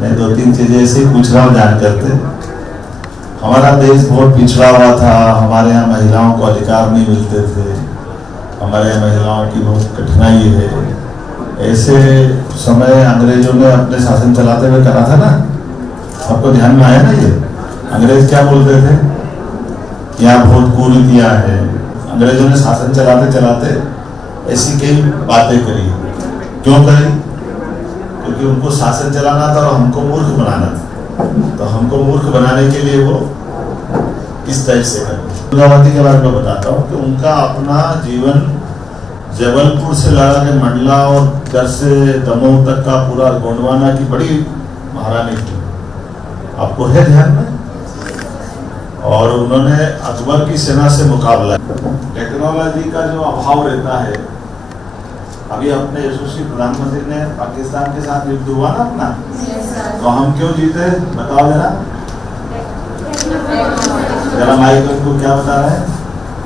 मैं दो तीन चीजें ऐसे पूछ रहा हूँ जान करते। हमारा देश बहुत पिछड़ा हुआ था, हमारे यहाँ महिलाओं को अधिकार नहीं मिलते थे, हमारे यहाँ महिलाओं की बहुत कठिनाई है। ऐसे समय अंग्रेजों ने अपने शासन चलाते हुए करा था ना, सबको ध्यान में आया ना। ये अंग्रेज क्या बोलते थे, यहाँ बहुत कुरीतियाँ है। अंग्रेजों ने शासन चलाते चलाते ऐसी कई बातें करी। क्यों करी? क्योंकि उनको शासन चलाना था और हमको मूर्ख बनाना था। तो हमको मूर्ख बनाने के लिए वो इस टाइप से कर। दुर्गावती के बारे में बताता हूँ कि उनका अपना जीवन जबलपुर से लगा के मंडला और दर से दमोह तक का पूरा गोंडवाना की बड़ी महारानी थी, आपको है ध्यान में। और उन्होंने अकबर की सेना से मुकाबला। टेक्नोलॉजी का जो अभाव रहता है, अभी अपने यशस्वी प्रधानमंत्री ने पाकिस्तान के साथ युद्ध हुआ ना अपना, तो हम क्यों जीते बताओ जरा माइक को क्या बता रहे हैं,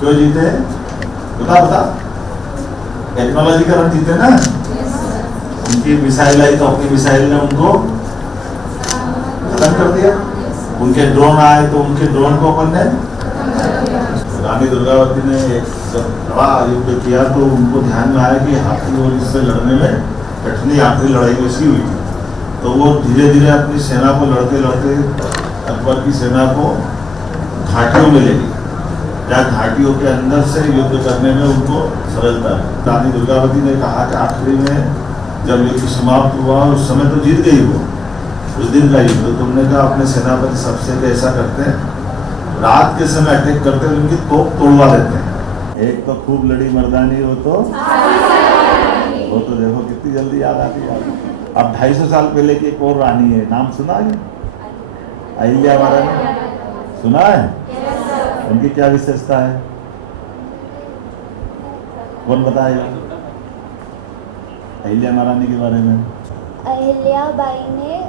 क्यों जीते बता। टेक्नोलॉजी का जीते ना। उनकी मिसाइल आई तो अपनी मिसाइल ने उनको खत्म कर दिया। उनके ड्रोन आए तो उनके ड्रोन को अपन ने। रानी दुर्गावती ने एक बड़ा युद्ध किया तो उनको ध्यान में आया कि हाथी और इससे लड़ने में कठिनाई आखिरी लड़ाई में सी हुई थी। तो वो धीरे धीरे अपनी सेना को लड़ते लड़ते अकबर की सेना को घाटियों में ले गई, जहाँ घाटियों के अंदर से युद्ध करने में उनको सरलता है। रानी दुर्गावती ने कहा कि आखिरी में जब युद्ध समाप्त हुआ उस समय तो जीत गई वो, उस दिन का युद्ध। तुमने कहा अपने सेनापति सबसे ऐसा करते हैं, रात के समय अटैक करते हैं, उनकी तोप तोड़वा देते हैं। एक तो खूब लड़ी मर्दानी हो तो देखो कितनी जल्दी याद आती है। अब 250 साल पहले की एक और रानी है, नाम सुना है? अहिल्या महारानी सुना है? उनकी क्या विशेषता है, कौन बताएगा अहिल्या महारानी के बारे में? अहिल्या बाई ने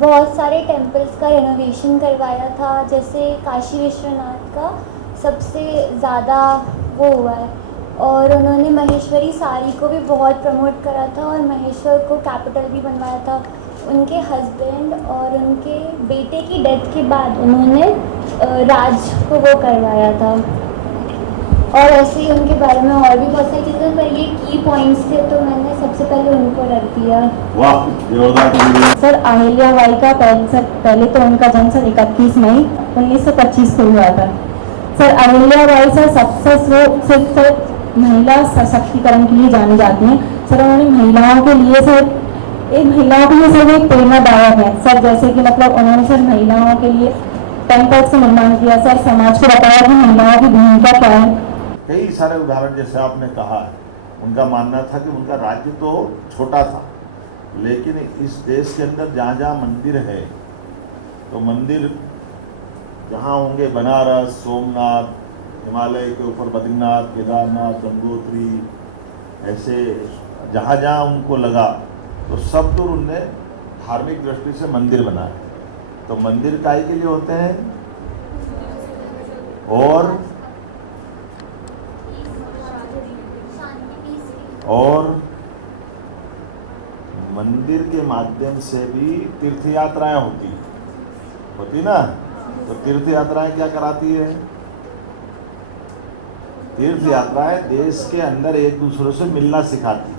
बहुत सारे टेम्पल्स का रेनोवेशन करवाया था, जैसे काशी विश्वनाथ का सबसे ज़्यादा वो हुआ है। और उन्होंने महेश्वरी साड़ी को भी बहुत प्रमोट करा था और महेश्वर को कैपिटल भी बनवाया था। उनके हस्बैंड और उनके बेटे की डेथ के बाद उन्होंने राज को वो करवाया था। और ऐसे ही उनके बारे में और भी बहुत सारी चीज़ें, पर ये की पॉइंट्स थे तो मैंने सबसे पहले उनको रख दिया। सर अहिल्या बाई का पहले तो उनका जन्म सर 31 मई 1925 को हुआ था। सर अहिल्या बाई सर सबसे सिर्फ महिला सशक्तिकरण के लिए जानी जाती हैं। सर उन्होंने महिलाओं के लिए सर एक प्रेरणादायक है सर, जैसे कि मतलब उन्होंने सर महिलाओं के लिए टेम्पल्स का निर्माण किया, सर समाज को बताया कि महिलाओं की भूमिका क्या है। कई सारे उदाहरण जैसे आपने कहा, उनका मानना था कि उनका राज्य तो छोटा था, लेकिन इस देश के अंदर जहाँ जहाँ मंदिर है, तो मंदिर जहाँ होंगे बनारस, सोमनाथ, हिमालय के ऊपर बद्रीनाथ, केदारनाथ, गंगोत्री, ऐसे जहाँ जहाँ उनको लगा तो सब दूर उनने धार्मिक दृष्टि से मंदिर बनाए। तो मंदिर काय के लिए होते हैं? और मंदिर के माध्यम से भी तीर्थ यात्राएं होती ना। तो तीर्थ यात्राएं क्या कराती है? तीर्थ यात्राएं देश के अंदर एक दूसरे से मिलना सिखाती है।